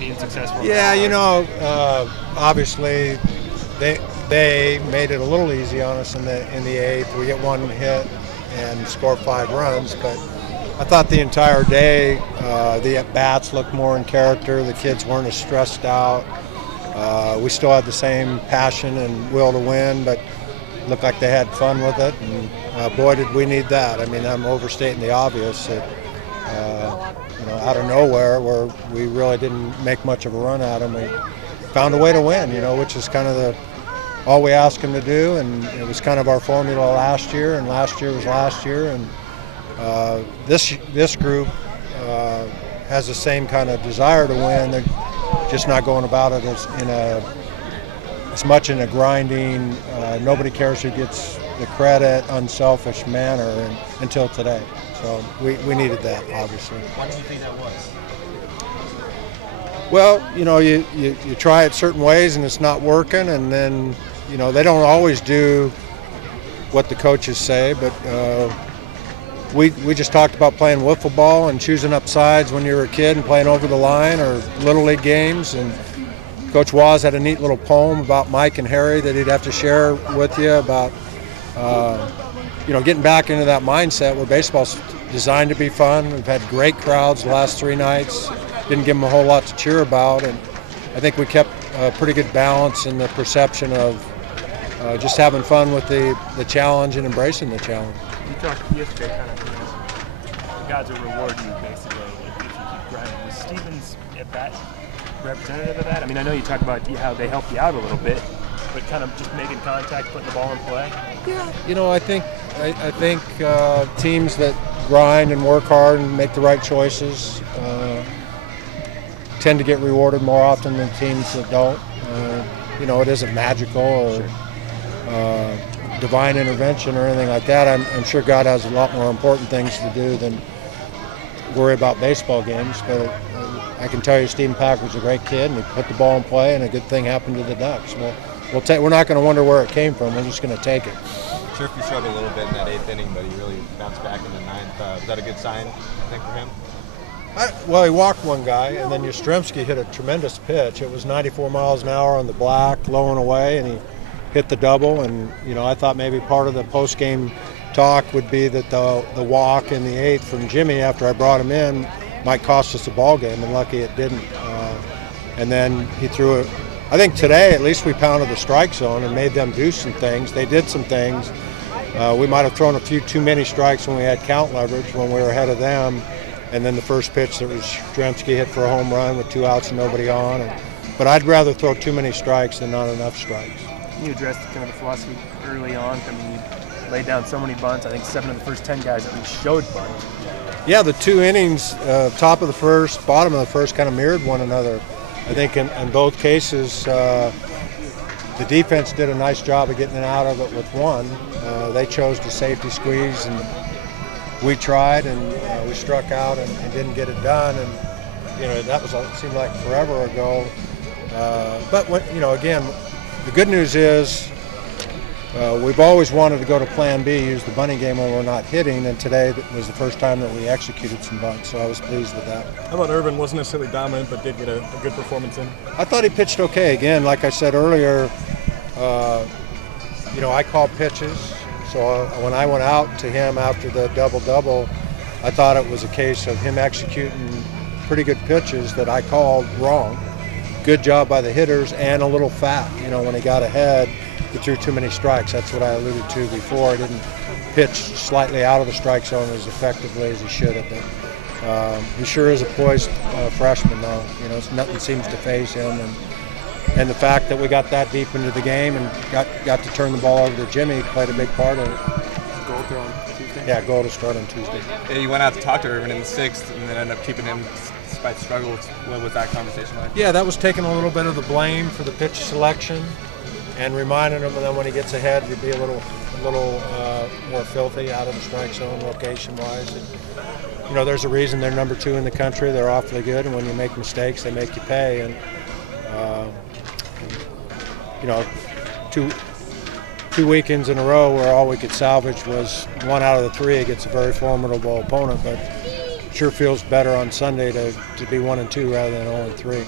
being successful? Yeah, obviously they made it a little easy on us in the eighth. We get one hit and score 5 runs, but I thought the entire day the at-bats looked more in character. The kids weren't as stressed out. We still had the same passion and will to win, but looked like they had fun with it, and boy, did we need that. I mean, I'm overstating the obvious that, out of nowhere, where we really didn't make much of a run at them, we found a way to win, which is kind of all we asked them to do, and it was kind of our formula last year, and last year was last year, and this group has the same kind of desire to win. They're just not going about it as much in a grinding, nobody cares who gets the credit, unselfish manner until today. So we needed that, obviously. Why do you think that was? Well, you try it certain ways and it's not working, and then, they don't always do what the coaches say, but we just talked about playing wiffle ball and choosing up sides when you were a kid and playing over the line, or Little League games, and Coach Waz had a neat little poem about Mike and Harry that he'd have to share with you about, getting back into that mindset where baseball's designed to be fun. We've had great crowds the last 3 nights. Didn't give them a whole lot to cheer about, and I think we kept a pretty good balance in the perception of just having fun with the challenge and embracing the challenge. You talked yesterday kind of, the gods will reward you basically if you keep grinding. Was Stevens at bat representative of that? I mean, I know you talk about how they helped you out a little bit, but kind of just making contact, putting the ball in play. Yeah, I think teams that grind and work hard and make the right choices tend to get rewarded more often than teams that don't. It isn't magical or divine intervention or anything like that. I'm sure God has a lot more important things to do than worry about baseball games, but I can tell you Stephen Packard's a great kid, and he put the ball in play, and a good thing happened to the Ducks. We're not going to wonder where it came from. We're just going to take it. Sure, if you struggled a little bit in that 8th inning, but he really bounced back in the 9th. Was that a good sign, I think, for him? Well, he walked one guy, and then Yastrzemski hit a tremendous pitch. It was 94 miles an hour on the black, low and away, and he hit the double. And, I thought maybe part of the post-game talk would be that the walk in the 8th from Jimmy after I brought him in might cost us the ball game, and lucky it didn't. And then he threw it. I think today at least we pounded the strike zone and made them do some things. They did some things. We might have thrown a few too many strikes when we had count leverage, when we were ahead of them. And then the first pitch that was Yastrzemski hit for a home run with 2 outs and nobody on. But I'd rather throw too many strikes than not enough strikes. You addressed kind of the philosophy early on. I mean, you laid down so many bunts. I think 7 of the first 10 guys at least showed bunt. Yeah, the 2 innings, top of the first, bottom of the first, kind of mirrored one another. I think in both cases, the defense did a nice job of getting it out of it with one. They chose to safety squeeze, and we tried, and we struck out and didn't get it done. And that seemed like forever ago. But again, the good news is we've always wanted to go to Plan B, use the bunting game when we're not hitting, and today was the first time that we executed some bunts, so I was pleased with that. How about Irvin? Wasn't necessarily dominant, but did get a good performance in? I thought he pitched okay. Again, like I said earlier, I call pitches, so when I went out to him after the double-double, I thought it was a case of him executing pretty good pitches that I called wrong. Good job by the hitters, and a little fat. When he got ahead, he threw too many strikes. That's what I alluded to before. He didn't pitch slightly out of the strike zone as effectively as he should have been. He sure is a poised freshman, though. Nothing seems to faze him, and the fact that we got that deep into the game and got to turn the ball over to Jimmy played a big part of it. Goal throw on Tuesday? Yeah, goal to start on Tuesday. Yeah, you went out to talk to Irvin in the 6th, and then ended up keeping him despite the struggle. What was that conversation like? Yeah, that was taking a little bit of the blame for the pitch selection, and reminding him that when he gets ahead, to be a little more filthy out of the strike zone location-wise. There's a reason they're number 2 in the country. They're awfully good, and when you make mistakes, they make you pay. And two weekends in a row where all we could salvage was 1 out of the 3 against a very formidable opponent. But sure feels better on Sunday to be 1-2 rather than 0-3.